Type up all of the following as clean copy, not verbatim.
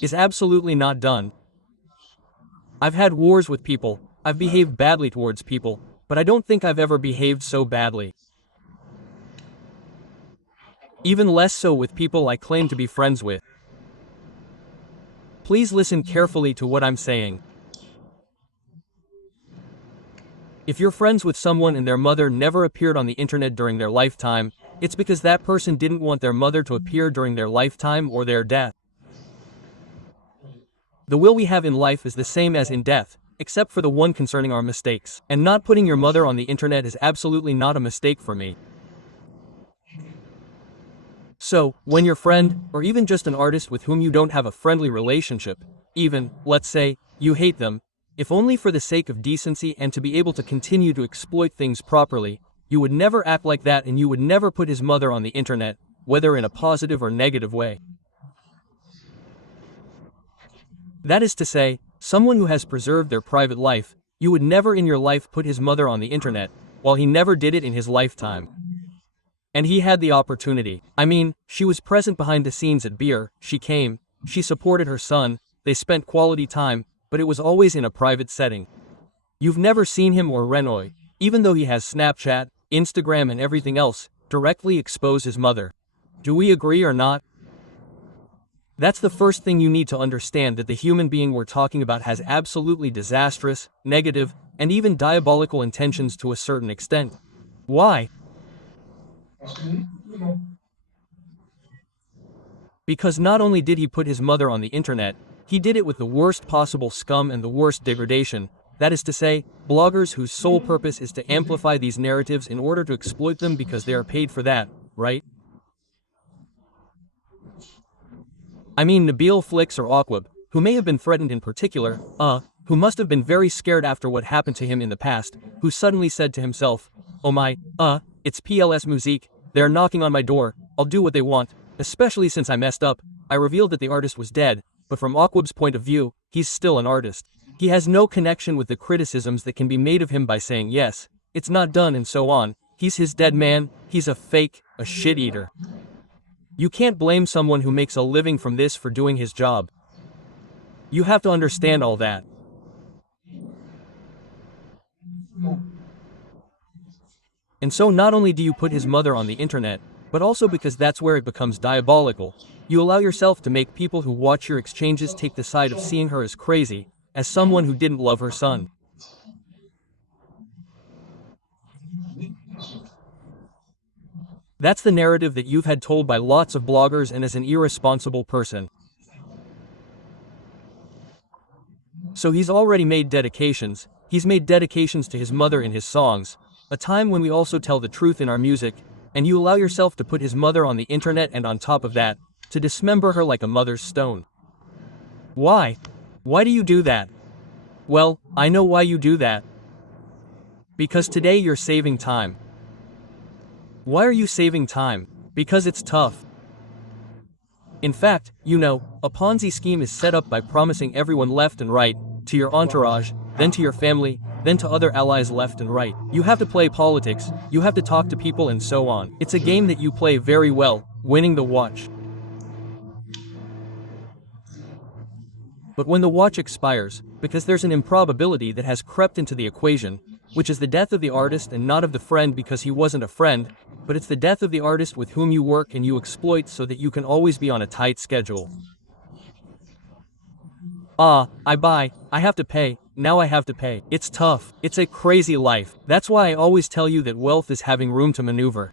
is absolutely not done. I've had wars with people, I've behaved badly towards people, but I don't think I've ever behaved so badly. Even less so with people I claim to be friends with. Please listen carefully to what I'm saying. If you're friends with someone and their mother never appeared on the internet during their lifetime, it's because that person didn't want their mother to appear during their lifetime or their death. The will we have in life is the same as in death, except for the one concerning our mistakes. And not putting your mother on the internet is absolutely not a mistake for me. So, when your friend, or even just an artist with whom you don't have a friendly relationship, even, let's say, you hate them, if only for the sake of decency and to be able to continue to exploit things properly, you would never act like that and you would never put his mother on the internet, whether in a positive or negative way. That is to say, someone who has preserved their private life, you would never in your life put his mother on the internet, while he never did it in his lifetime. And he had the opportunity. I mean, she was present behind the scenes at Beer, she came, she supported her son, they spent quality time, but it was always in a private setting. You've never seen him or Werenoi, even though he has Snapchat, Instagram and everything else, directly expose his mother. Do we agree or not? That's the first thing you need to understand, that the human being we're talking about has absolutely disastrous, negative, and even diabolical intentions to a certain extent. Why? Because not only did he put his mother on the internet, he did it with the worst possible scum and the worst degradation, that is to say, bloggers whose sole purpose is to amplify these narratives in order to exploit them because they are paid for that, right? I mean Nabil Flix or Aquab, who may have been threatened in particular, who must have been very scared after what happened to him in the past, who suddenly said to himself, oh my, it's PLS Musique, they're knocking on my door, I'll do what they want, especially since I messed up. I revealed that the artist was dead, but from Aquab's point of view, he's still an artist. He has no connection with the criticisms that can be made of him by saying yes, it's not done and so on, he's his dead man, he's a fake, a shit-eater. You can't blame someone who makes a living from this for doing his job. You have to understand all that. And so not only do you put his mother on the internet, but also because that's where it becomes diabolical, you allow yourself to make people who watch your exchanges take the side of seeing her as crazy, as someone who didn't love her son. That's the narrative that you've had told by lots of bloggers and as an irresponsible person. So he's already made dedications, he's made dedications to his mother in his songs, a time when we also tell the truth in our music, and you allow yourself to put his mother on the internet and on top of that, to dismember her like a mother's stone. Why? Why do you do that? Well, I know why you do that. Because today you're saving time. Why are you saving time? Because it's tough. In fact, you know, a Ponzi scheme is set up by promising everyone left and right, to your entourage, then to your family, then to other allies left and right. You have to play politics, you have to talk to people and so on. It's a game that you play very well, winning the watch. But when the watch expires, because there's an improbability that has crept into the equation, which is the death of the artist and not of the friend because he wasn't a friend, but it's the death of the artist with whom you work and you exploit so that you can always be on a tight schedule. I have to pay, now I have to pay. It's tough, it's a crazy life. That's why I always tell you that wealth is having room to maneuver.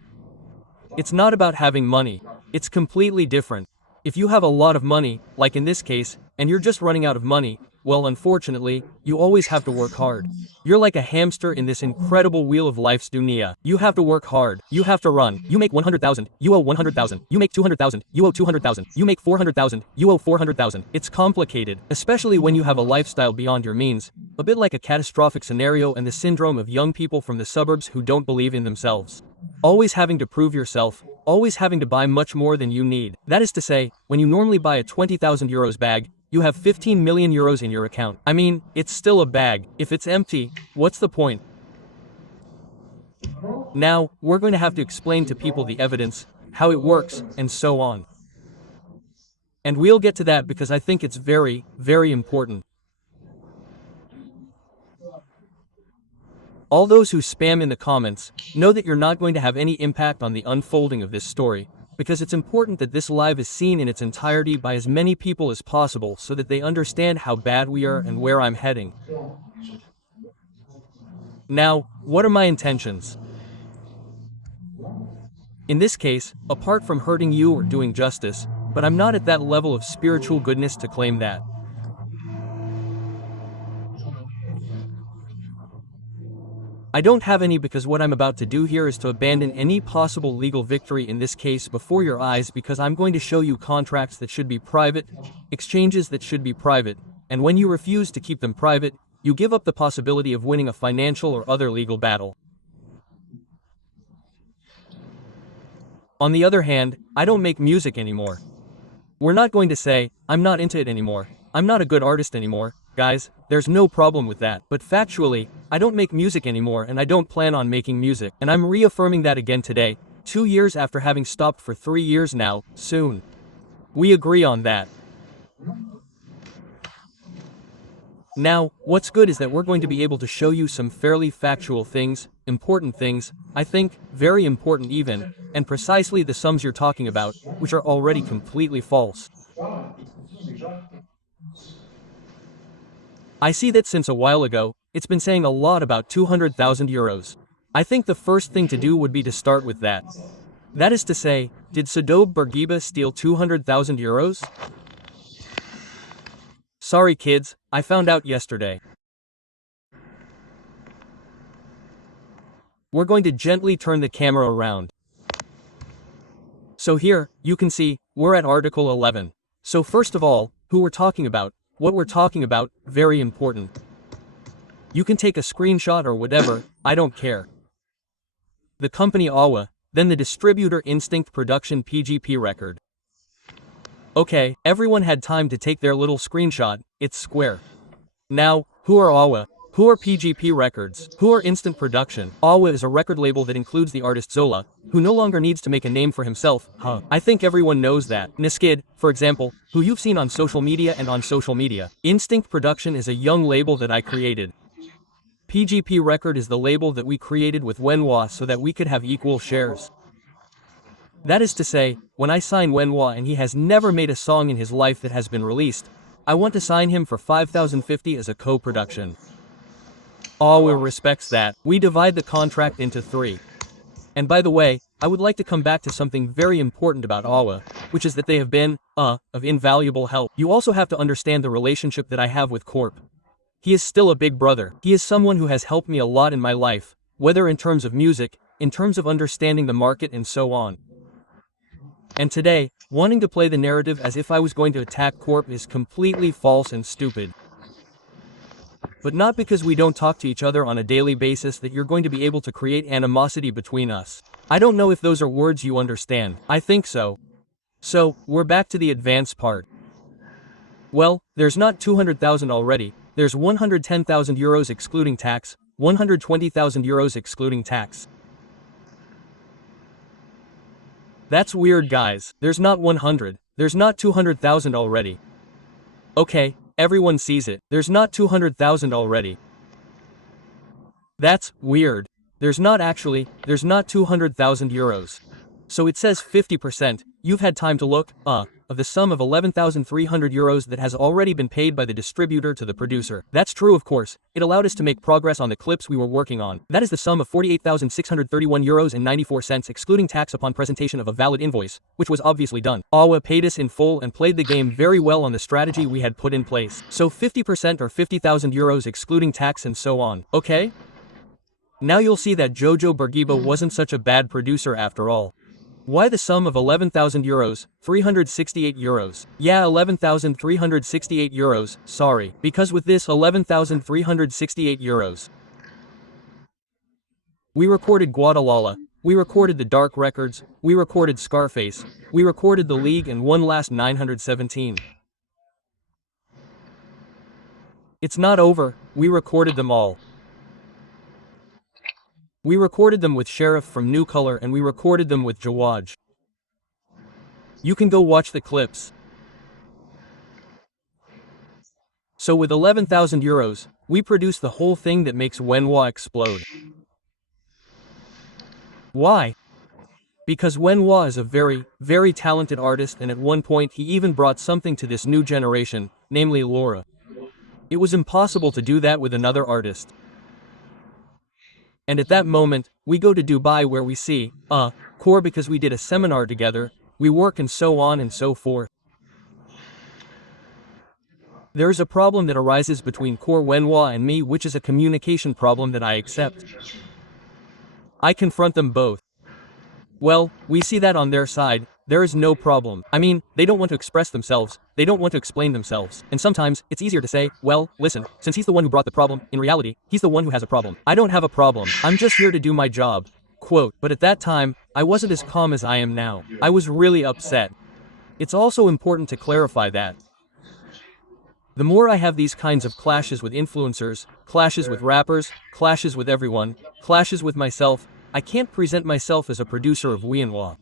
It's not about having money, it's completely different. If you have a lot of money, like in this case, and you're just running out of money, well, unfortunately, you always have to work hard. You're like a hamster in this incredible wheel of life's dunya. You have to work hard. You have to run. You make 100,000. You owe 100,000. You make 200,000. You owe 200,000. You make 400,000. You owe 400,000. It's complicated, especially when you have a lifestyle beyond your means. A bit like a catastrophic scenario and the syndrome of young people from the suburbs who don't believe in themselves. Always having to prove yourself. Always having to buy much more than you need. That is to say, when you normally buy a 20,000 euros bag, you have 15 million euros in your account. I mean, it's still a bag. If it's empty, what's the point? Now, we're going to have to explain to people the evidence, how it works, and so on. And we'll get to that because I think it's very, very important. All those who spam in the comments, know that you're not going to have any impact on the unfolding of this story, because it's important that this live is seen in its entirety by as many people as possible so that they understand how bad we are and where I'm heading. Now, what are my intentions? In this case, apart from hurting you or doing justice, but I'm not at that level of spiritual goodness to claim that. I don't have any because what I'm about to do here is to abandon any possible legal victory in this case before your eyes because I'm going to show you contracts that should be private, exchanges that should be private, and when you refuse to keep them private, you give up the possibility of winning a financial or other legal battle. On the other hand, I don't make music anymore. We're not going to say, I'm not into it anymore, I'm not a good artist anymore. Guys, there's no problem with that. But factually, I don't make music anymore and I don't plan on making music. And I'm reaffirming that again today, 2 years after having stopped for 3 years now, soon. We agree on that. Now, what's good is that we're going to be able to show you some fairly factual things, important things, I think, very important even, and precisely the sums you're talking about, which are already completely false. I see that since a while ago, it's been saying a lot about 200,000 euros. I think the first thing to do would be to start with that. That is to say, did Sadek Bourguiba steal 200,000 euros? Sorry kids, I found out yesterday. We're going to gently turn the camera around. So here, you can see, we're at Article 11. So first of all, who we're talking about, what we're talking about, very important. You can take a screenshot or whatever, I don't care. The company AWA, then the distributor Instinct Production PGP record. Okay, everyone had time to take their little screenshot, it's square. Now, who are AWA? Who are PGP Records? Who are Instant Production? AWA is a record label that includes the artist Zola, who no longer needs to make a name for himself, huh? I think everyone knows that. Niskid, for example, who you've seen on social media and on social media. Instinct Production is a young label that I created. PGP Record is the label that we created with Werenoi so that we could have equal shares. That is to say, when I sign Werenoi and he has never made a song in his life that has been released, I want to sign him for 5,050 as a co-production. AWA respects that. We divide the contract into 3. And by the way, I would like to come back to something very important about AWA, which is that they have been, of invaluable help. You also have to understand the relationship that I have with Corp. He is still a big brother. He is someone who has helped me a lot in my life, whether in terms of music, in terms of understanding the market and so on. And today, wanting to play the narrative as if I was going to attack Corp is completely false and stupid. But not because we don't talk to each other on a daily basis that you're going to be able to create animosity between us. I don't know if those are words you understand. I think so. So, we're back to the advance part. Well, there's not 200,000 already, there's 110,000 euros excluding tax, 120,000 euros excluding tax. That's weird guys, there's not 100, there's not 200,000 already. Okay. Everyone sees it. There's not 200,000 already. That's weird. There's not 200,000 euros. So it says 50%, you've had time to look, of the sum of 11,300 euros that has already been paid by the distributor to the producer. That's true of course, it allowed us to make progress on the clips we were working on. That is the sum of 48,631 euros and 94 cents excluding tax upon presentation of a valid invoice, which was obviously done. AWA paid us in full and played the game very well on the strategy we had put in place. So 50% or 50,000 euros excluding tax and so on, okay? Now you'll see that Jojo Bourguiba wasn't such a bad producer after all. Why the sum of 11,000 euros, 368 euros? Yeah, 11,368 euros, sorry. Because with this 11,368 euros, we recorded Guadalala, we recorded the Dark Records, we recorded Scarface, we recorded The League and one last 917. It's not over, we recorded them all. We recorded them with Sheriff from New Color and we recorded them with Jawaj. You can go watch the clips. So with 11,000 euros, we produce the whole thing that makes Werenoi explode. Why? Because Werenoi is a very, very talented artist, and at one point he even brought something to this new generation, namely Laura. It was impossible to do that with another artist. And at that moment, we go to Dubai where we see, Core because we did a seminar together, we work and so on and so forth. There is a problem that arises between Core Werenoi and me, which is a communication problem that I accept. I confront them both. Well, we see that on their side, there is no problem. I mean, they don't want to express themselves, they don't want to explain themselves. And sometimes, it's easier to say, well, listen, since he's the one who brought the problem, in reality, he's the one who has a problem. I don't have a problem, I'm just here to do my job. Quote, but at that time, I wasn't as calm as I am now. I was really upset. It's also important to clarify that the more I have these kinds of clashes with influencers, clashes with rappers, clashes with everyone, clashes with myself, I can't present myself as a producer of Werenoi.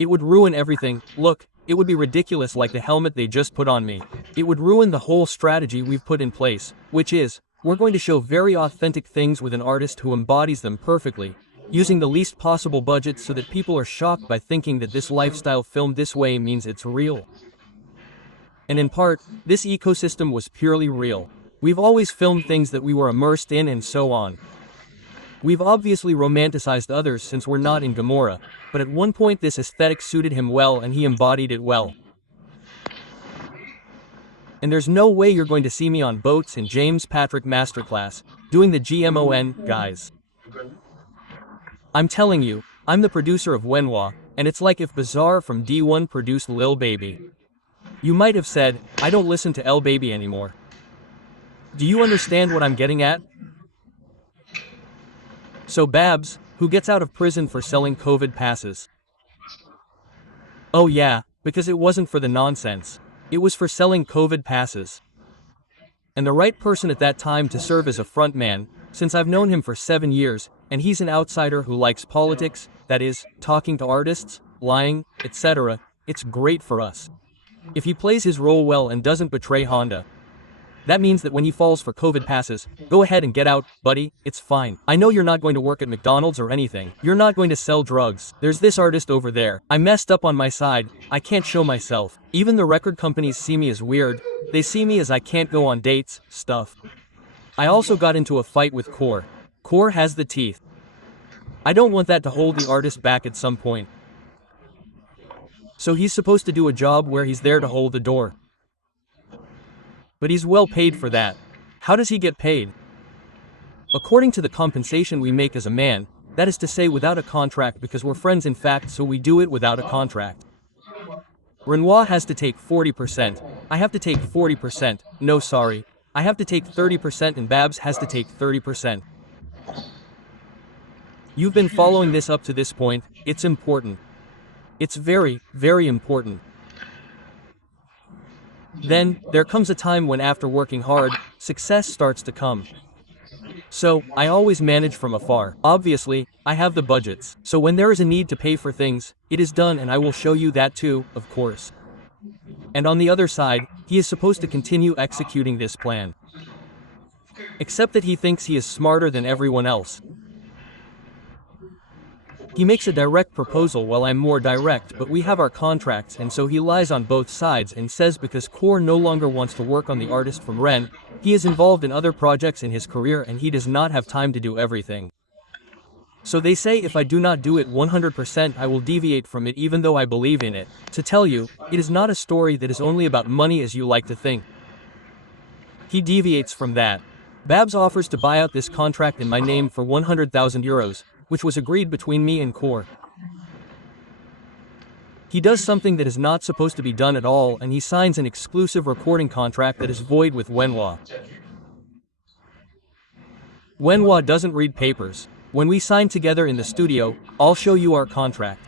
It would ruin everything. Look, it would be ridiculous, like the helmet they just put on me. It would ruin the whole strategy we've put in place, which is, we're going to show very authentic things with an artist who embodies them perfectly, using the least possible budget so that people are shocked by thinking that this lifestyle filmed this way means it's real. And in part, this ecosystem was purely real. We've always filmed things that we were immersed in and so on. We've obviously romanticized others since we're not in Gomorrah, but at one point this aesthetic suited him well and he embodied it well. And there's no way you're going to see me on boats in James Patrick Masterclass, doing the GMON, guys. I'm telling you, I'm the producer of Werenoi, and it's like if Bazaar from D1 produced Lil Baby. You might have said, I don't listen to L Baby anymore. Do you understand what I'm getting at? So Babs, who gets out of prison for selling COVID passes. Oh yeah, because it wasn't for the nonsense. It was for selling COVID passes. And the right person at that time to serve as a front man, since I've known him for 7 years, and he's an outsider who likes politics, that is, talking to artists, lying, etc., it's great for us. If he plays his role well and doesn't betray Honda, that means that when he falls for COVID passes, go ahead and get out, buddy, it's fine. I know you're not going to work at McDonald's or anything. You're not going to sell drugs. There's this artist over there. I messed up on my side. I can't show myself. Even the record companies see me as weird. They see me as I can't go on dates, stuff. I also got into a fight with Core. Core has the teeth. I don't want that to hold the artist back at some point. So he's supposed to do a job where he's there to hold the door. But he's well paid for that. How does he get paid? According to the compensation we make as a man, that is to say without a contract, because we're friends in fact, so we do it without a contract. Werenoi has to take 40%, I have to take 40%, no sorry, I have to take 30% and Babs has to take 30%. You've been following this up to this point, it's important. It's very, very important. Then, there comes a time when after working hard, success starts to come. So, I always manage from afar. Obviously, I have the budgets. So when there is a need to pay for things, it is done, and I will show you that too, of course. And on the other side, he is supposed to continue executing this plan. Except that he thinks he is smarter than everyone else. He makes a direct proposal while I'm more direct, but we have our contracts, and so he lies on both sides and says because Core no longer wants to work on the artist from Ren, he is involved in other projects in his career and he does not have time to do everything. So they say if I do not do it 100% I will deviate from it even though I believe in it. To tell you, it is not a story that is only about money as you like to think. He deviates from that. Babs offers to buy out this contract in my name for 100,000 euros. Which was agreed between me and Core. He does something that is not supposed to be done at all, and he signs an exclusive recording contract that is void with Werenoi. Werenoi doesn't read papers. When we signed together in the studio, I'll show you our contract.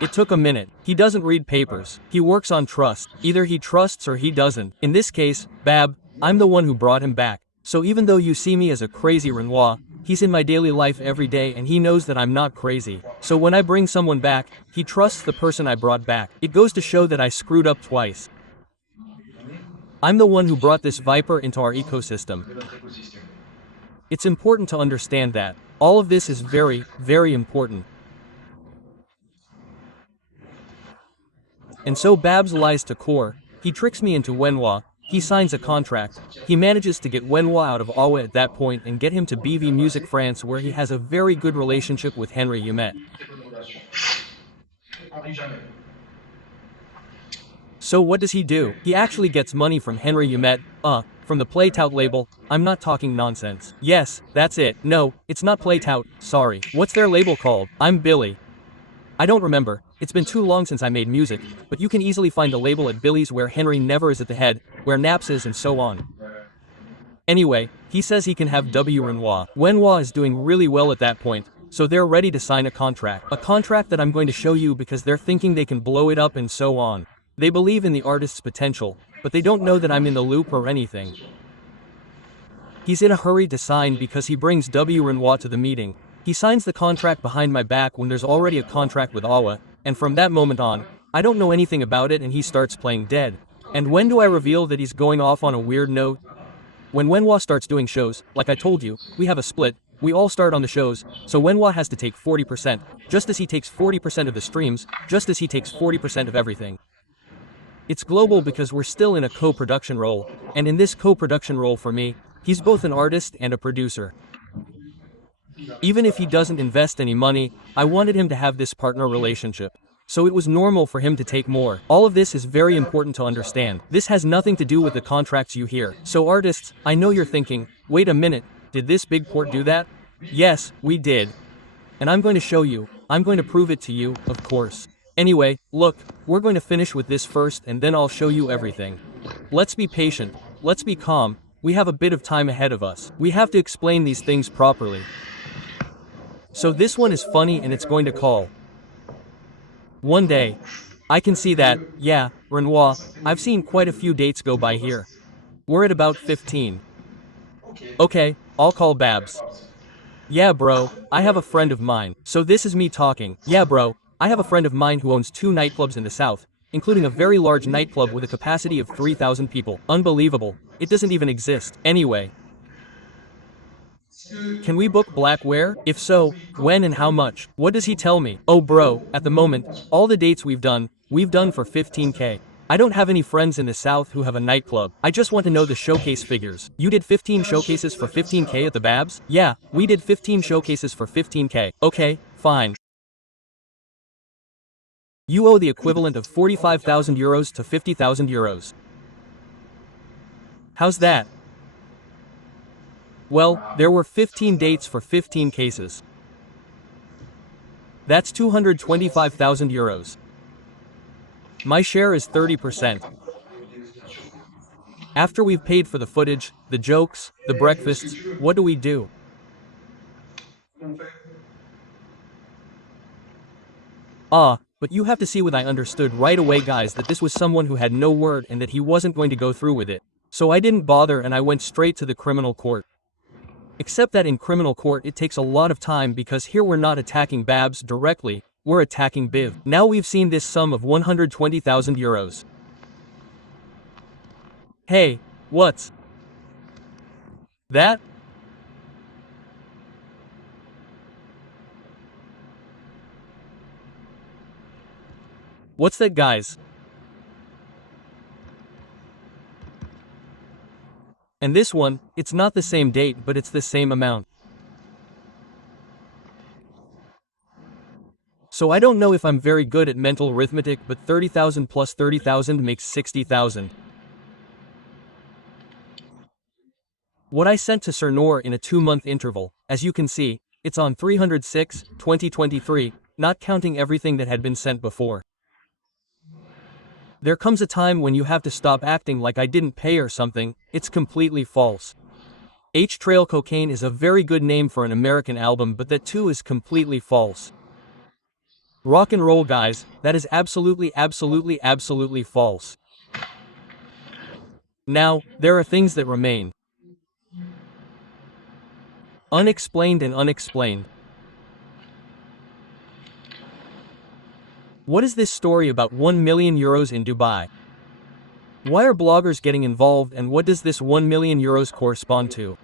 It took a minute. He doesn't read papers. He works on trust. Either he trusts or he doesn't. In this case, Bab, I'm the one who brought him back. So even though you see me as a crazy Werenoi, he's in my daily life every day and he knows that I'm not crazy. So when I bring someone back, he trusts the person I brought back. It goes to show that I screwed up twice. I'm the one who brought this viper into our ecosystem. It's important to understand that. All of this is very, very important. And so Babs lies to Core. He tricks me into Werenoi. He signs a contract. He manages to get Werenoi out of Awa at that point and get him to BV Music France, where he has a very good relationship with Henry Humet. So what does he do? He actually gets money from Henry Humet, from the Playtout label. I'm not talking nonsense. Yes, that's it. No, it's not Playtout, sorry. What's their label called? I'm Billy. I don't remember. It's been too long since I made music, but you can easily find the label at Billy's, where Henry never is at the head, where Naps is, and so on. Anyway, he says he can have Werenoi. Werenoi is doing really well at that point, so they're ready to sign a contract. A contract that I'm going to show you because they're thinking they can blow it up and so on. They believe in the artist's potential, but they don't know that I'm in the loop or anything. He's in a hurry to sign because he brings Werenoi to the meeting. He signs the contract behind my back when there's already a contract with Awa, and from that moment on, I don't know anything about it and he starts playing dead. And when do I reveal that he's going off on a weird note? When Werenoi starts doing shows, like I told you, we have a split, we all start on the shows, so Werenoi has to take 40%, just as he takes 40% of the streams, just as he takes 40% of everything. It's global because we're still in a co-production role, and in this co-production role for me, he's both an artist and a producer. Even if he doesn't invest any money, I wanted him to have this partner relationship. So it was normal for him to take more. All of this is very important to understand. This has nothing to do with the contracts you hear. So artists, I know you're thinking, wait a minute, did this big port do that? Yes, we did. And I'm going to show you, I'm going to prove it to you, of course. Anyway, look, we're going to finish with this first and then I'll show you everything. Let's be patient, let's be calm, we have a bit of time ahead of us. We have to explain these things properly. So this one is funny and it's going to call. One day. I can see that, yeah, Werenoi, I've seen quite a few dates go by here. We're at about 15. Okay, I'll call Babs. Yeah bro, I have a friend of mine. So this is me talking. Yeah bro, I have a friend of mine who owns 2 nightclubs in the south, including a very large nightclub with a capacity of 3,000 people. Unbelievable. It doesn't even exist. Anyway. Can we book Blackware? If so, when and how much? What does he tell me? Oh bro, at the moment, all the dates we've done for 15k. I don't have any friends in the south who have a nightclub. I just want to know the showcase figures. You did 15 showcases for 15k at the Babs? Yeah, we did 15 showcases for 15k. Okay, fine. You owe the equivalent of 45,000 euros to 50,000 euros. How's that? Well, there were 15 dates for 15 cases. That's 225,000 euros. My share is 30%. After we've paid for the footage, the jokes, the breakfasts, what do we do? But you have to see what I understood right away guys, that this was someone who had no word and that he wasn't going to go through with it. So I didn't bother and I went straight to the criminal court. Except that in criminal court it takes a lot of time because here we're not attacking Babs directly, we're attacking Biv. Now we've seen this sum of 120,000 euros. Hey, what's that? What's that guys? And this one, it's not the same date but it's the same amount. So I don't know if I'm very good at mental arithmetic, but 30,000 plus 30,000 makes 60,000. What I sent to Sir Noor in a 2-month interval, as you can see, it's on 306/2023, not counting everything that had been sent before. There comes a time when you have to stop acting like I didn't pay or something, it's completely false. H-Trail Cocaine is a very good name for an American album, but that too is completely false. Rock and roll guys, that is absolutely false. Now, there are things that remain. Unexplained and unexplained. What is this story about 1 million euros in Dubai? Why are bloggers getting involved, and what does this 1 million euros correspond to?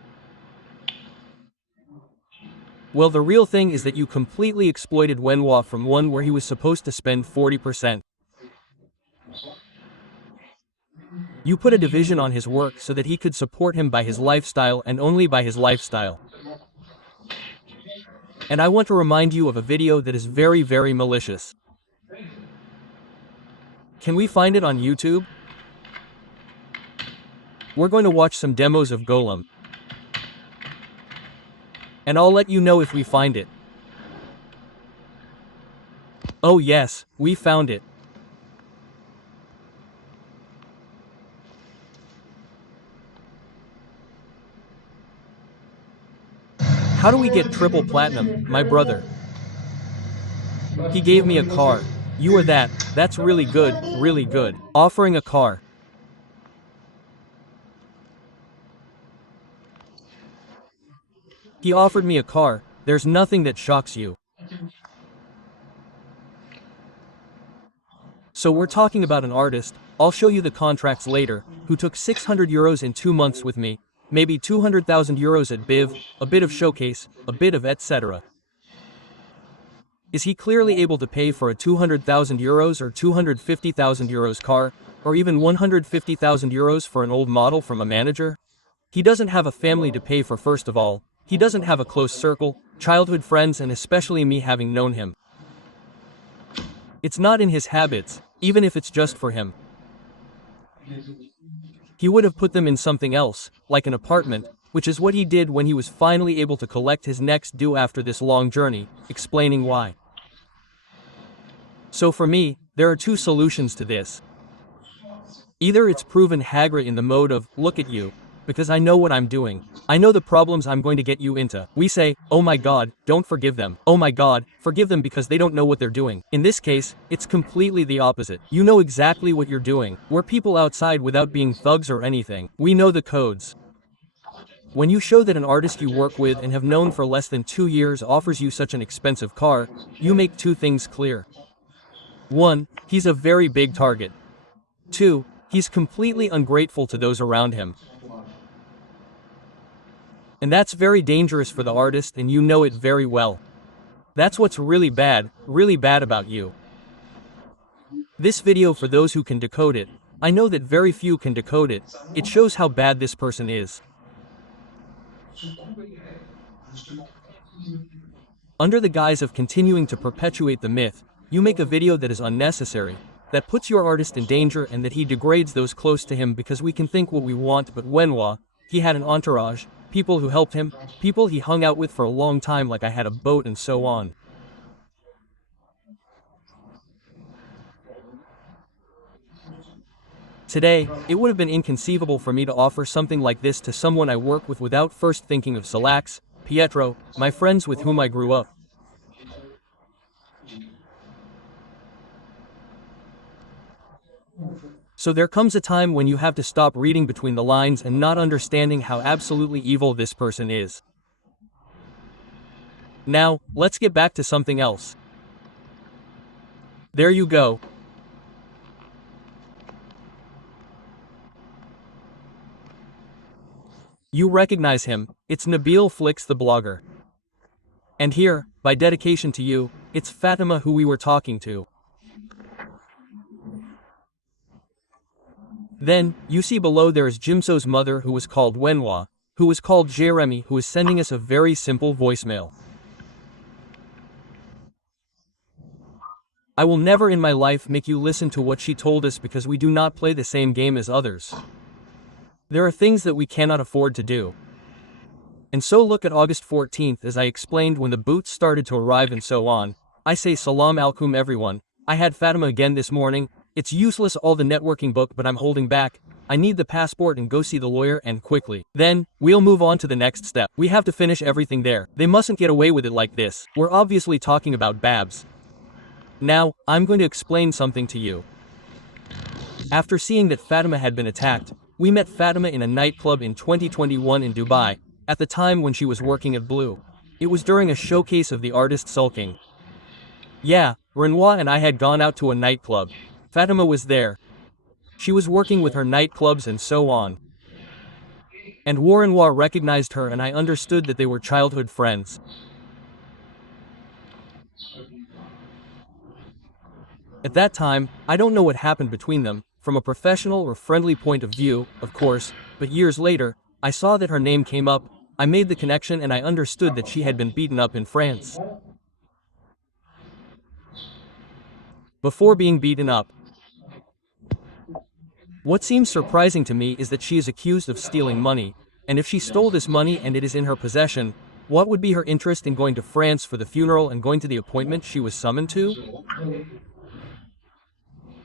Well, the real thing is that you completely exploited Werenoi from one where he was supposed to spend 40%. You put a division on his work so that he could support him by his lifestyle and only by his lifestyle. And I want to remind you of a video that is very, very malicious. Can we find it on YouTube? We're going to watch some demos of Golem. And I'll let you know if we find it. Oh yes, we found it. How do we get triple platinum, my brother? He gave me a car. You are that. That's really good, really good. Offering a car. He offered me a car. There's nothing that shocks you. So we're talking about an artist, I'll show you the contracts later, who took 600 euros in 2 months with me, maybe 200,000 euros at BIV, a bit of showcase, a bit of etc. Is he clearly able to pay for a 200,000 euros or 250,000 euros car, or even 150,000 euros for an old model from a manager? He doesn't have a family to pay for, first of all. He doesn't have a close circle, childhood friends, and especially me having known him. It's not in his habits, even if it's just for him. He would have put them in something else, like an apartment, which is what he did when he was finally able to collect his next due after this long journey, explaining why. So for me, there are two solutions to this. Either it's proven Hagra in the mode of, look at you, because I know what I'm doing. I know the problems I'm going to get you into. We say, oh my god, don't forgive them. Oh my god, forgive them because they don't know what they're doing. In this case, it's completely the opposite. You know exactly what you're doing. We're people outside without being thugs or anything. We know the codes. When you show that an artist you work with and have known for less than 2 years offers you such an expensive car, you make two things clear. 1. He's a very big target. 2. He's completely ungrateful to those around him. And that's very dangerous for the artist, and you know it very well. That's what's really bad about you. This video, for those who can decode it, I know that very few can decode it, it shows how bad this person is. Under the guise of continuing to perpetuate the myth, you make a video that is unnecessary, that puts your artist in danger, and that he degrades those close to him, because we can think what we want, but Werenoi, he had an entourage, people who helped him, people he hung out with for a long time, like I had a boat and so on. Today, it would have been inconceivable for me to offer something like this to someone I work with without first thinking of Salax, Pietro, my friends with whom I grew up. So there comes a time when you have to stop reading between the lines and not understanding how absolutely evil this person is. Now, let's get back to something else. There you go. You recognize him, it's Nabil Flicks the blogger. And here, by dedication to you, it's Fatima who we were talking to. Then, you see below there is Jimso's mother, who was called Werenoi, who was called Jeremy, who is sending us a very simple voicemail. I will never in my life make you listen to what she told us, because we do not play the same game as others. There are things that we cannot afford to do. And so look at August 14th, as I explained, when the boots started to arrive and so on. I say salam alaikum everyone. I had Fatima again this morning. It's useless all the networking book, but I'm holding back. I need the passport and go see the lawyer, and quickly. Then, we'll move on to the next step. We have to finish everything there. They mustn't get away with it like this. We're obviously talking about Babs. Now, I'm going to explain something to you. After seeing that Fatima had been attacked, we met Fatima in a nightclub in 2021 in Dubai, at the time when she was working at Blue. It was during a showcase of the artist Sulking. Yeah, Werenoi and I had gone out to a nightclub. Fatima was there. She was working with her nightclubs and so on. And Werenoi recognized her, and I understood that they were childhood friends. At that time, I don't know what happened between them, from a professional or friendly point of view, of course, but years later, I saw that her name came up, I made the connection, and I understood that she had been beaten up in France. Before being beaten up. What seems surprising to me is that she is accused of stealing money, and if she stole this money and it is in her possession, what would be her interest in going to France for the funeral and going to the appointment she was summoned to?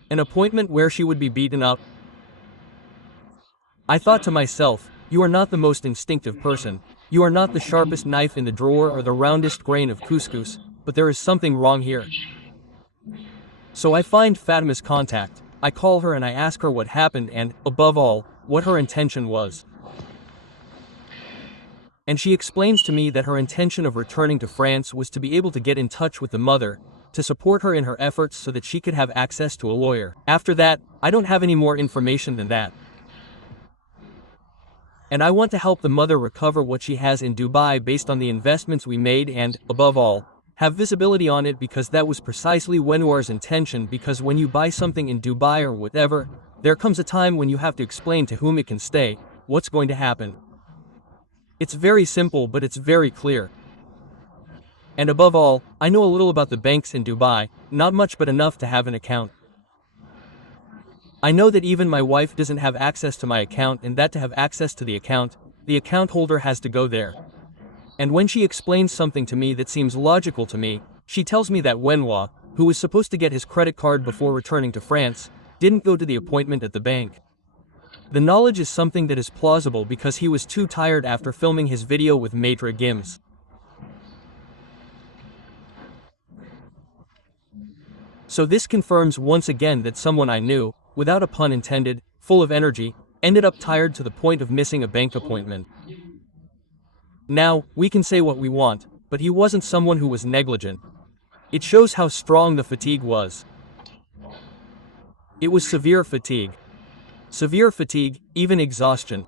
An appointment where she would be beaten up? I thought to myself, you are not the most instinctive person, you are not the sharpest knife in the drawer or the roundest grain of couscous, but there is something wrong here. So I find Fatima's contact, I call her and I ask her what happened and, above all, what her intention was. And she explains to me that her intention of returning to France was to be able to get in touch with the mother, to support her in her efforts so that she could have access to a lawyer. After that, I don't have any more information than that. And I want to help the mother recover what she has in Dubai based on the investments we made and, above all, have visibility on it, because that was precisely Werunoi's intention, because when you buy something in Dubai or whatever, there comes a time when you have to explain to whom it can stay, what's going to happen. It's very simple, but it's very clear. And above all, I know a little about the banks in Dubai, not much but enough to have an account. I know that even my wife doesn't have access to my account, and that to have access to the account holder has to go there. And when she explains something to me that seems logical to me, she tells me that Werenoi, who was supposed to get his credit card before returning to France, didn't go to the appointment at the bank. The knowledge is something that is plausible because he was too tired after filming his video with Maitre Gims. So this confirms once again that someone I knew, without a pun intended, full of energy, ended up tired to the point of missing a bank appointment. Now, we can say what we want, but he wasn't someone who was negligent. It shows how strong the fatigue was. It was severe fatigue. Severe fatigue, even exhaustion.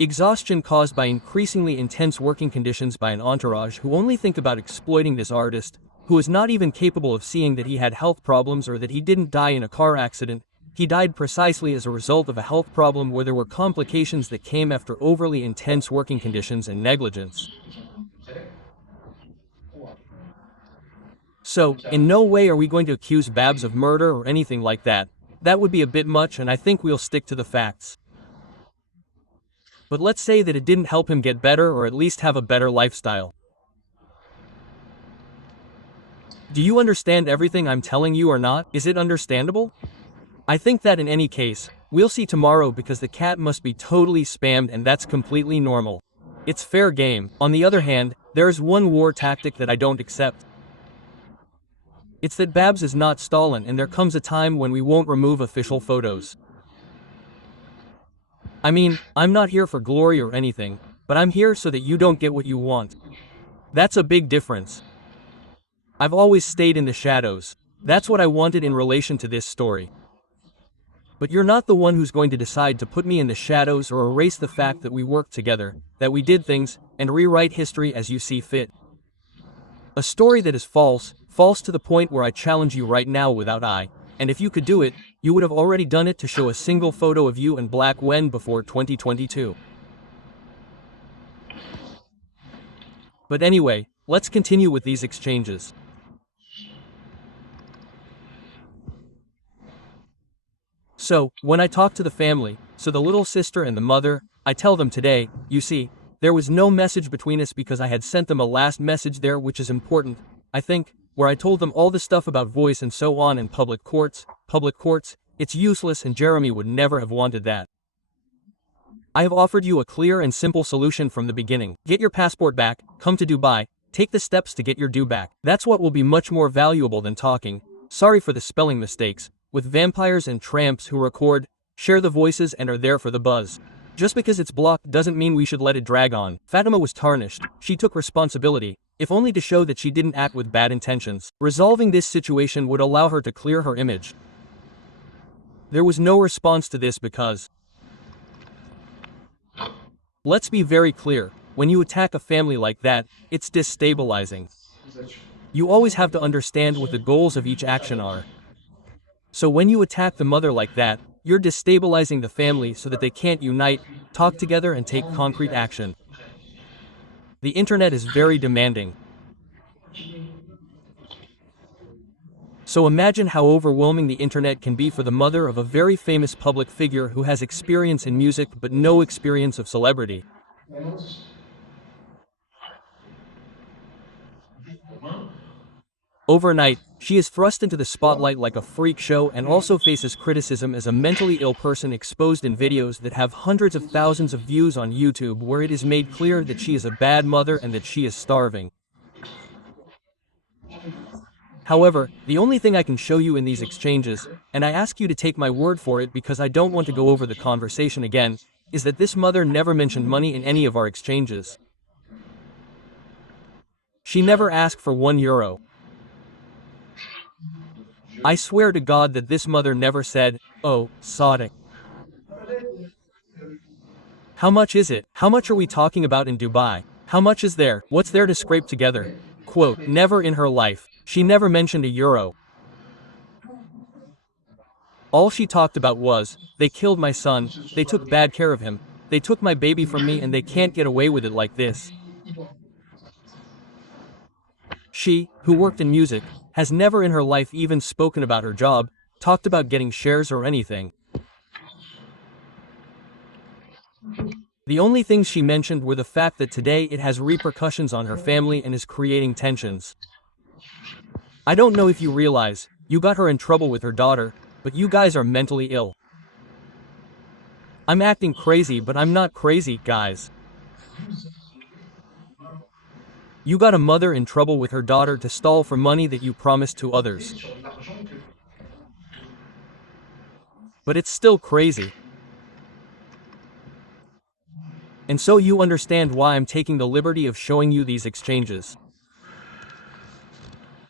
Exhaustion caused by increasingly intense working conditions by an entourage who only think about exploiting this artist, who is not even capable of seeing that he had health problems or that he didn't die in a car accident. He died precisely as a result of a health problem where there were complications that came after overly intense working conditions and negligence. So, in no way are we going to accuse Babs of murder or anything like that. That would be a bit much, and I think we'll stick to the facts. But let's say that it didn't help him get better, or at least have a better lifestyle. Do you understand everything I'm telling you or not? Is it understandable? I think that in any case, we'll see tomorrow, because the cat must be totally spammed, and that's completely normal. It's fair game. On the other hand, there is one war tactic that I don't accept. It's that Babs is not Stalin, and there comes a time when we won't remove official photos. I mean, I'm not here for glory or anything, but I'm here so that you don't get what you want. That's a big difference. I've always stayed in the shadows. That's what I wanted in relation to this story. But you're not the one who's going to decide to put me in the shadows or erase the fact that we worked together, that we did things, and rewrite history as you see fit. A story that is false to the point where I challenge you right now without and if you could do it, you would have already done it to show a single photo of you and Black Wen before 2022. But anyway, let's continue with these exchanges. So, when I talk to the family, so the little sister and the mother, I tell them today, you see, there was no message between us because I had sent them a last message there, which is important, I think, where I told them all the stuff about voice and so on in public courts, it's useless, and Jeremy would never have wanted that. I have offered you a clear and simple solution from the beginning. Get your passport back, come to Dubai, take the steps to get your due back. That's what will be much more valuable than talking, sorry for the spelling mistakes, with vampires and tramps who record, share the voices and are there for the buzz. Just because it's blocked doesn't mean we should let it drag on. Fatima was tarnished, she took responsibility, if only to show that she didn't act with bad intentions. Resolving this situation would allow her to clear her image. There was no response to this because, let's be very clear, when you attack a family like that, it's destabilizing. You always have to understand what the goals of each action are. So when you attack the mother like that, you're destabilizing the family so that they can't unite, talk together and take concrete action. The internet is very demanding. So imagine how overwhelming the internet can be for the mother of a very famous public figure who has experience in music but no experience of celebrity. Overnight, she is thrust into the spotlight like a freak show and also faces criticism as a mentally ill person exposed in videos that have hundreds of thousands of views on YouTube where it is made clear that she is a bad mother and that she is starving. However, the only thing I can show you in these exchanges, and I ask you to take my word for it because I don't want to go over the conversation again, is that this mother never mentioned money in any of our exchanges. She never asked for €1. I swear to God that this mother never said, "Oh, Sadek. How much is it? How much are we talking about in Dubai? How much is there? What's there to scrape together?" Quote, never in her life. She never mentioned €1. All she talked about was, they killed my son, they took bad care of him, they took my baby from me and they can't get away with it like this. She, who worked in music, has never in her life even spoken about her job, talked about getting shares or anything. The only things she mentioned were the fact that today it has repercussions on her family and is creating tensions. I don't know if you realize, you got her in trouble with her daughter, but you guys are mentally ill. I'm acting crazy but I'm not crazy, guys. You got a mother in trouble with her daughter to stall for money that you promised to others. But it's still crazy. And so you understand why I'm taking the liberty of showing you these exchanges.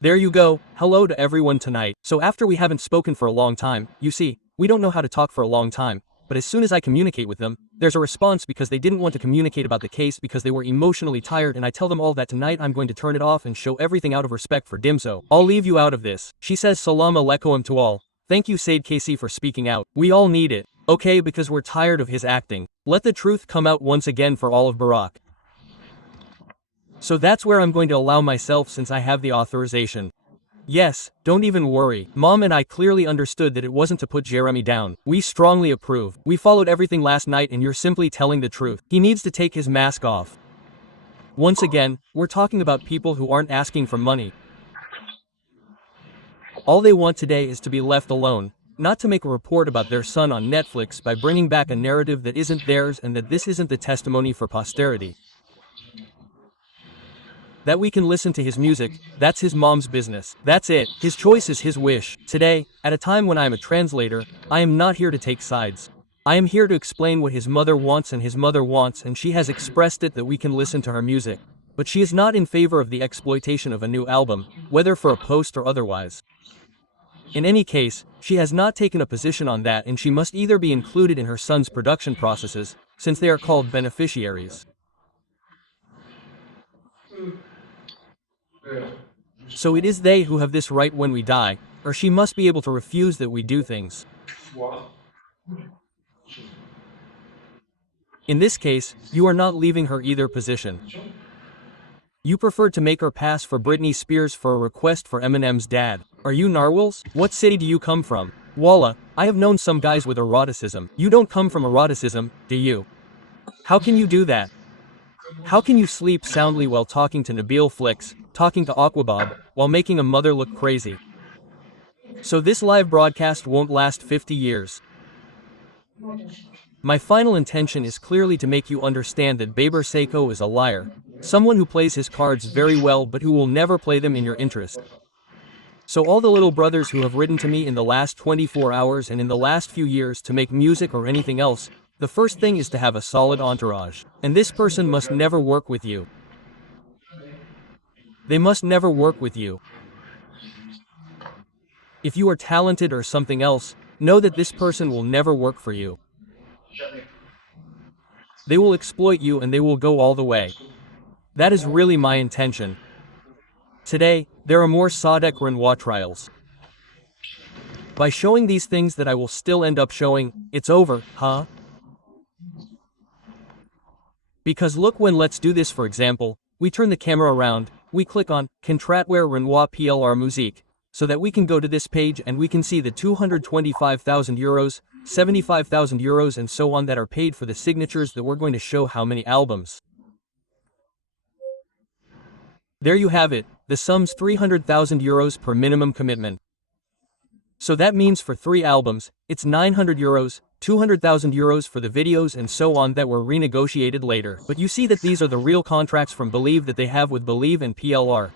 There you go, hello to everyone tonight. So after we haven't spoken for a long time, you see, we don't know how to talk for a long time, but as soon as I communicate with them, there's a response because they didn't want to communicate about the case because they were emotionally tired and I tell them all that tonight I'm going to turn it off and show everything out of respect for Dimso. I'll leave you out of this. She says salam alaikum to all. Thank you Said KC for speaking out. We all need it. Okay, because we're tired of his acting. Let the truth come out once again for all of Barack. So that's where I'm going to allow myself since I have the authorization. Yes, don't even worry. Mom and I clearly understood that it wasn't to put Jeremy down. We strongly approve. We followed everything last night and you're simply telling the truth. He needs to take his mask off. Once again, we're talking about people who aren't asking for money. All they want today is to be left alone, not to make a report about their son on Netflix by bringing back a narrative that isn't theirs and that this isn't the testimony for posterity. That we can listen to his music, that's his mom's business. That's it. His choice is his wish. Today, at a time when I am a translator, I am not here to take sides. I am here to explain what his mother wants and she has expressed it that we can listen to her music. But she is not in favor of the exploitation of a new album, whether for a post or otherwise. In any case, she has not taken a position on that and she must either be included in her son's production processes, since they are called beneficiaries. So it is they who have this right when we die, or she must be able to refuse that we do things. In this case, you are not leaving her either position. You preferred to make her pass for Britney Spears for a request for Eminem's dad. Are you narwhals? What city do you come from? Walla, I have known some guys with eroticism. You don't come from eroticism, do you? How can you do that? How can you sleep soundly while talking to Nabil Flicks, talking to Aquabob, while making a mother look crazy? So this live broadcast won't last 50 years. My final intention is clearly to make you understand that Baber Seiko is a liar, someone who plays his cards very well but who will never play them in your interest. So all the little brothers who have written to me in the last 24 hours and in the last few years to make music or anything else, the first thing is to have a solid entourage. And this person must never work with you. They must never work with you. If you are talented or something else, know that this person will never work for you. They will exploit you and they will go all the way. That is really my intention. Today, there are more Sadek Werenoi trials. By showing these things that I will still end up showing, it's over, huh? Because look, when let's do this, for example, we turn the camera around, we click on Contratware Werenoi PLR Musique, so that we can go to this page and we can see the 225,000 euros, 75,000 euros and so on that are paid for the signatures that we're going to show how many albums. There you have it, the sum's 300,000 euros per minimum commitment. So that means for 3 albums, it's 900 euros, 200,000 euros for the videos and so on that were renegotiated later. But you see that these are the real contracts from Believe that they have with Believe and PLR.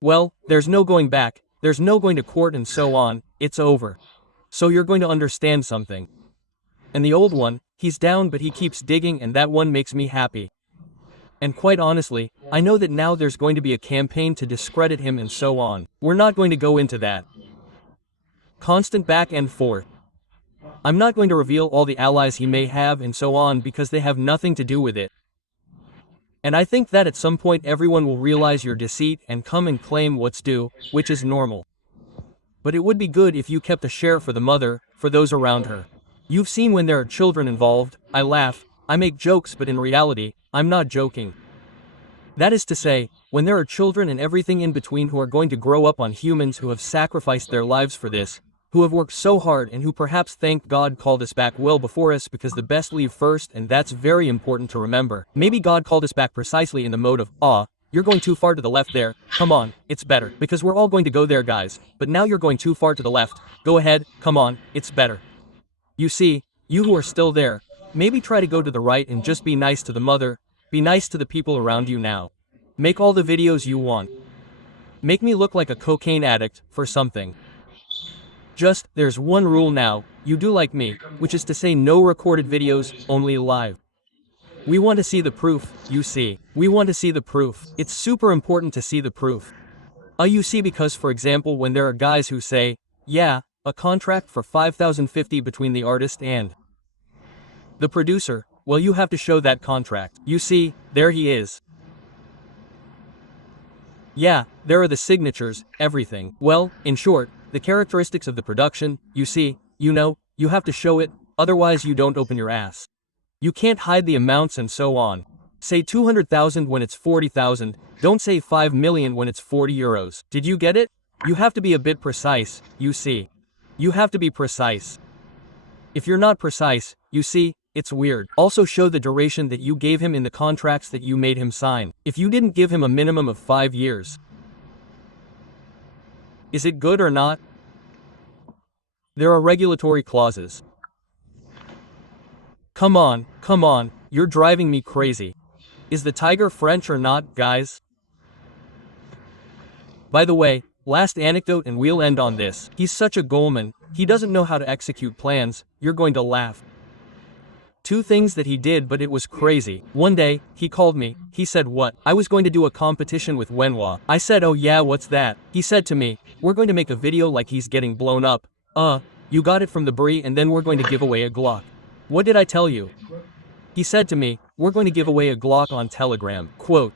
Well, there's no going back, there's no going to court and so on, it's over. So you're going to understand something. And the old one, he's down but he keeps digging and that one makes me happy. And quite honestly, I know that now there's going to be a campaign to discredit him and so on. We're not going to go into that. Constant back and forth. I'm not going to reveal all the allies he may have and so on because they have nothing to do with it. And I think that at some point everyone will realize your deceit and come and claim what's due, which is normal. But it would be good if you kept a share for the mother, for those around her. You've seen when there are children involved, I laugh, I make jokes, but in reality, I'm not joking. That is to say, when there are children and everything in between who are going to grow up on humans who have sacrificed their lives for this, who have worked so hard and who perhaps thank God called us back well before us because the best leave first, and that's very important to remember. Maybe God called us back precisely in the mode of, you're going too far to the left there, come on, it's better, because we're all going to go there guys, but now you're going too far to the left, go ahead, come on, it's better. You see, you who are still there, maybe try to go to the right and just be nice to the mother, be nice to the people around you now. Make all the videos you want. Make me look like a cocaine addict, for something. Just, there's one rule now, you do like me, which is to say no recorded videos, only live. We want to see the proof, you see. We want to see the proof. It's super important to see the proof. You see, because for example when there are guys who say, yeah, a contract for 5,050 between the artist and the producer, well you have to show that contract. You see, there he is. Yeah, there are the signatures, everything. Well, in short, the characteristics of the production, you see, you know, you have to show it, otherwise you don't open your ass. You can't hide the amounts and so on. Say 200,000 when it's 40,000, don't say 5 million when it's 40 euros. Did you get it? You have to be a bit precise, you see. You have to be precise. If you're not precise, you see, it's weird. Also show the duration that you gave him in the contracts that you made him sign. If you didn't give him a minimum of 5 years. Is it good or not? There are regulatory clauses. Come on, you're driving me crazy. Is the tiger French or not, guys? By the way, last anecdote and we'll end on this. He's such a goalman, he doesn't know how to execute plans, you're going to laugh. 2 things that he did, but it was crazy. One day, he called me, he said what? I was going to do a competition with Werenoi. I said oh yeah, what's that? He said to me, we're going to make a video like he's getting blown up. You got it from the Brie and then we're going to give away a Glock. What did I tell you? He said to me, we're going to give away a Glock on Telegram. Quote.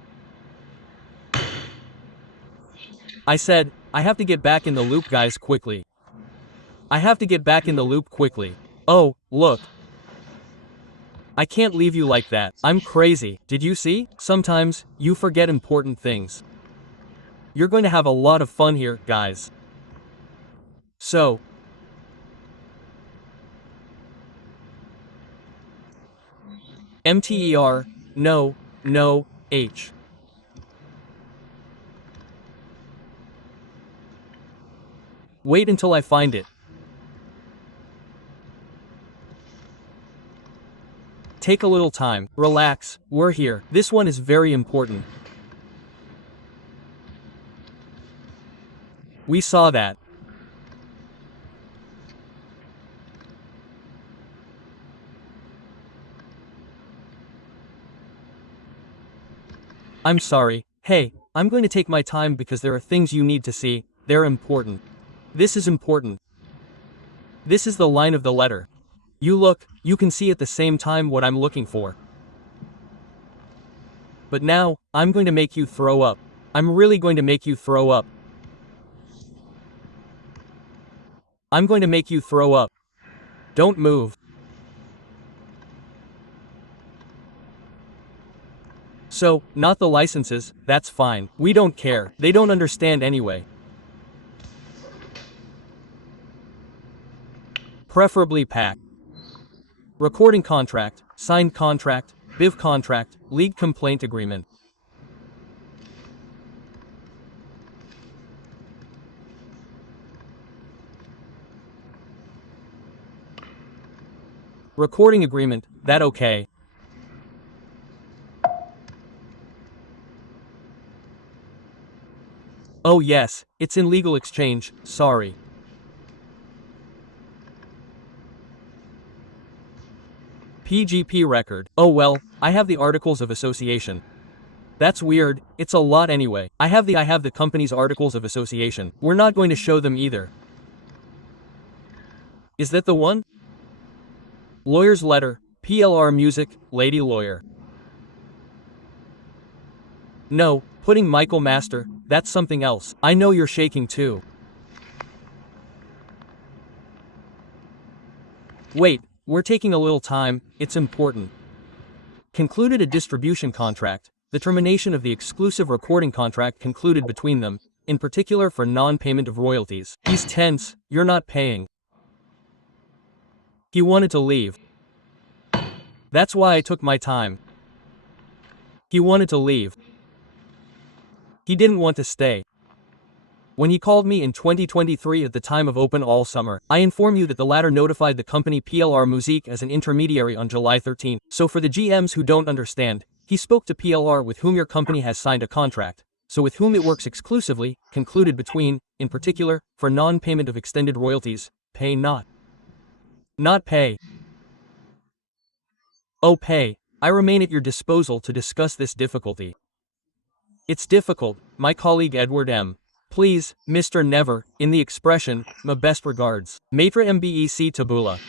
I said, I have to get back in the loop guys quickly. I have to get back in the loop quickly. Oh, look. I can't leave you like that. I'm crazy. Did you see? Sometimes, you forget important things. You're going to have a lot of fun here, guys. So. MTER, no, H. Wait until I find it. Take a little time, relax, we're here. This one is very important. We saw that. I'm sorry. Hey, I'm going to take my time because there are things you need to see, they're important. This is important. This is the line of the letter. You can see at the same time what I'm looking for. But now, I'm going to make you throw up. I'm really going to make you throw up. I'm going to make you throw up. Don't move. So, not the licenses, that's fine. We don't care. They don't understand anyway. Preferably pack. Recording contract, signed contract, BIV contract, league complaint agreement. Recording agreement, that okay. Oh yes, it's in legal exchange, sorry. PGP record. Oh well, I have the Articles of Association. That's weird, it's a lot anyway. I have the company's Articles of Association. We're not going to show them either. Is that the one? Lawyer's letter, PLR music, lady lawyer. No, putting Michael Master, that's something else. I know you're shaking too. Wait, we're taking a little time, it's important. Concluded a distribution contract, the termination of the exclusive recording contract concluded between them, in particular for non-payment of royalties. He's tense, you're not paying. He wanted to leave. That's why I took my time. He wanted to leave. He didn't want to stay. When he called me in 2023 at the time of Open All Summer, I inform you that the latter notified the company PLR Musique as an intermediary on July 13. So for the GMs who don't understand, he spoke to PLR with whom your company has signed a contract, so with whom it works exclusively, concluded between, in particular, for non-payment of extended royalties, pay not. Not pay. Oh pay, I remain at your disposal to discuss this difficulty. It's difficult, my colleague Edward M. Please, Mr. Never, in the expression, my best regards. Maitre Mbec Tabula.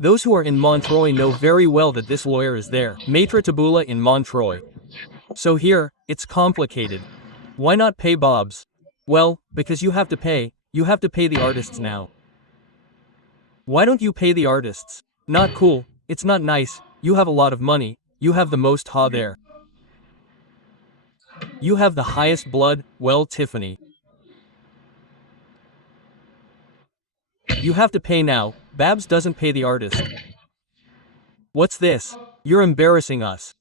Those who are in Montreuil know very well that this lawyer is there. Maitre Tabula in Montreuil. So here, it's complicated. Why not pay Bob's? Well, because you have to pay the artists now. Why don't you pay the artists? Not cool, it's not nice, you have a lot of money, you have the most ha there. You have the highest blood, well Tiffany. You have to pay now, Babs doesn't pay the artist. What's this? You're embarrassing us.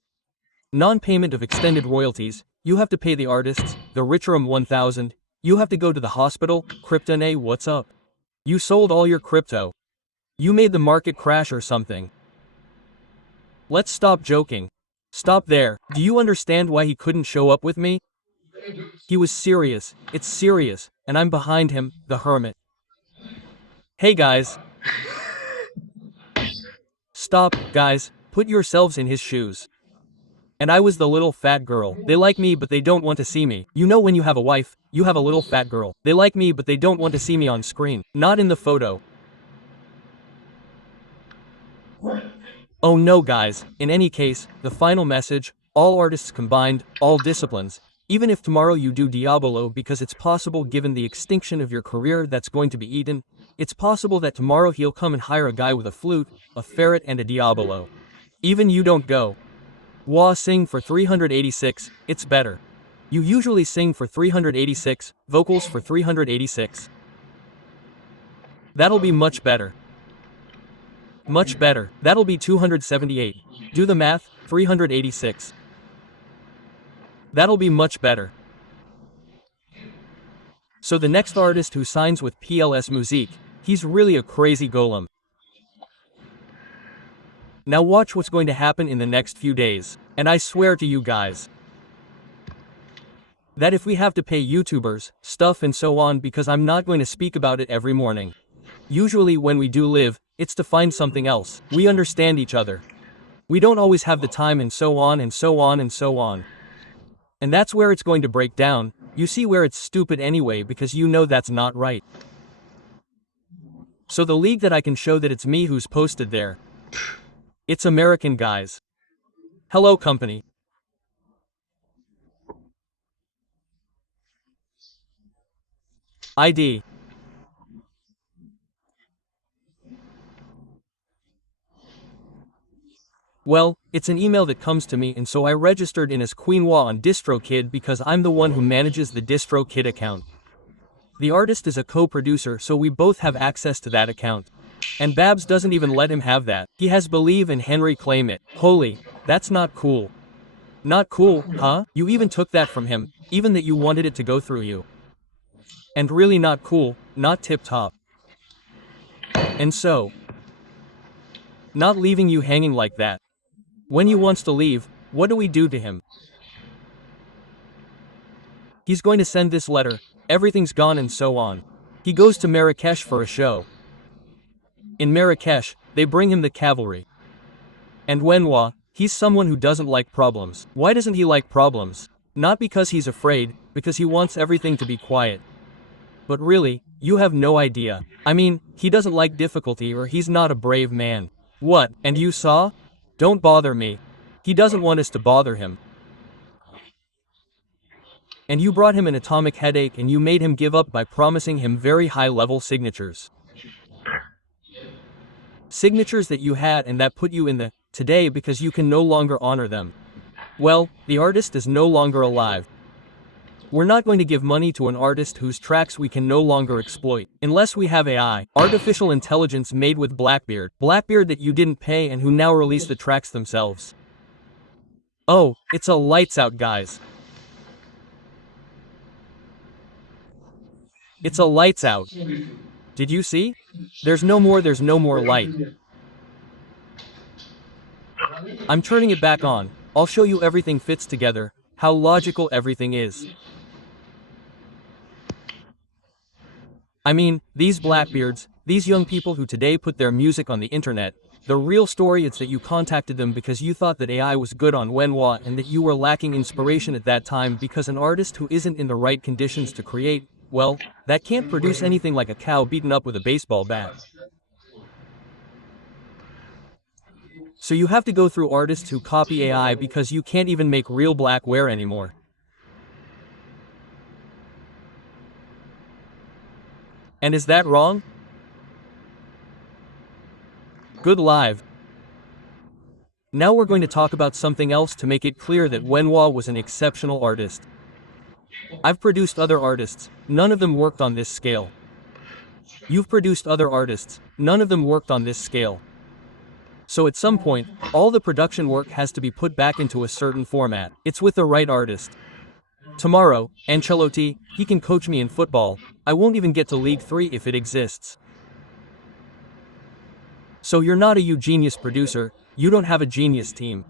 Non-payment of extended royalties, you have to pay the artists, the Richerum 1000, you have to go to the hospital, Kryptonite what's up? You sold all your crypto. You made the market crash or something. Let's stop joking. Stop there, do you understand why he couldn't show up with me? He was serious, it's serious, and I'm behind him, the hermit. Hey guys. Stop, guys, put yourselves in his shoes. And I was the little fat girl. They like me but they don't want to see me. You know when you have a wife, you have a little fat girl. They like me but they don't want to see me on screen. Not in the photo. Oh no guys, in any case, the final message, all artists combined, all disciplines, even if tomorrow you do Diabolo because it's possible given the extinction of your career that's going to be eaten, it's possible that tomorrow he'll come and hire a guy with a flute, a ferret and a Diabolo. Even you don't go. Wah sing for 386, it's better. You usually sing for 386, vocals for 386. That'll be much better. Much better, that'll be 278. Do the math, 386. That'll be much better. So the next artist who signs with PLS Musique, he's really a crazy golem. Now watch what's going to happen in the next few days, and I swear to you guys that if we have to pay YouTubers, stuff and so on because I'm not going to speak about it every morning. Usually when we do live, it's to find something else. We understand each other. We don't always have the time and so on and so on and so on. And that's where it's going to break down. You see where it's stupid anyway because you know that's not right. So the league that I can show that it's me who's posted there. It's American guys. Hello company. ID. Well, it's an email that comes to me and so I registered in as Werenoi on DistroKid because I'm the one who manages the DistroKid account. The artist is a co-producer so we both have access to that account. And Babs doesn't even let him have that. He has Believe and Henry claim it. Holy, that's not cool. Not cool, huh? You even took that from him, even that you wanted it to go through you. And really not cool, not tip-top. And so, not leaving you hanging like that. When he wants to leave, what do we do to him? He's going to send this letter, everything's gone and so on. He goes to Marrakesh for a show. In Marrakesh, they bring him the cavalry. And Werenoi, he's someone who doesn't like problems. Why doesn't he like problems? Not because he's afraid, because he wants everything to be quiet. But really, you have no idea. I mean, he doesn't like difficulty or he's not a brave man. What, and you saw? Don't bother me. He doesn't want us to bother him. And you brought him an atomic headache and you made him give up by promising him very high-level signatures. Signatures that you had and that put you in the today because you can no longer honor them. Well, the artist is no longer alive. We're not going to give money to an artist whose tracks we can no longer exploit, unless we have AI, artificial intelligence made with Blackbeard that you didn't pay and who now release the tracks themselves. Oh, it's a lights out guys. It's a lights out. Did you see? There's no more light. I'm turning it back on. I'll show you everything fits together, how logical everything is. I mean, these Blackbeards, these young people who today put their music on the internet, the real story is that you contacted them because you thought that AI was good on Werenoi and that you were lacking inspiration at that time because an artist who isn't in the right conditions to create, well, that can't produce anything like a cow beaten up with a baseball bat. So you have to go through artists who copy AI because you can't even make real Blackware anymore. And is that wrong? Good live. Now we're going to talk about something else to make it clear that Werenoi was an exceptional artist. I've produced other artists, none of them worked on this scale. You've produced other artists, none of them worked on this scale. So at some point, all the production work has to be put back into a certain format. It's with the right artist. Tomorrow, Ancelotti, he can coach me in football. I won't even get to League 3 if it exists. So you're not a genius producer, you don't have a genius team.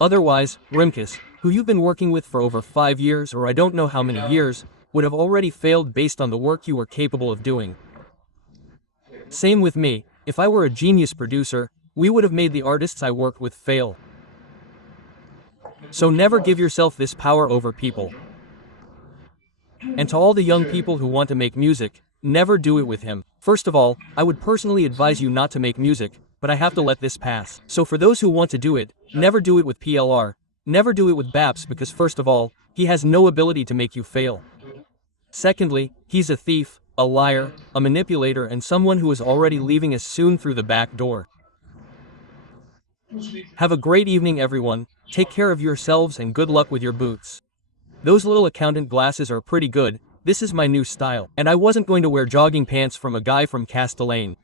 Otherwise, Rimkus, who you've been working with for over 5 years or I don't know how many years, would have already failed based on the work you were capable of doing. Same with me, if I were a genius producer, we would have made the artists I worked with fail. So never give yourself this power over people. And to all the young people who want to make music, never do it with him. First of all, I would personally advise you not to make music, but I have to let this pass. So for those who want to do it, never do it with PLR, never do it with Baps because first of all, he has no ability to make you fail. Secondly, he's a thief, a liar, a manipulator and someone who is already leaving us soon through the back door. Have a great evening everyone, take care of yourselves and good luck with your boots. Those little accountant glasses are pretty good, this is my new style, and I wasn't going to wear jogging pants from a guy from Castellane.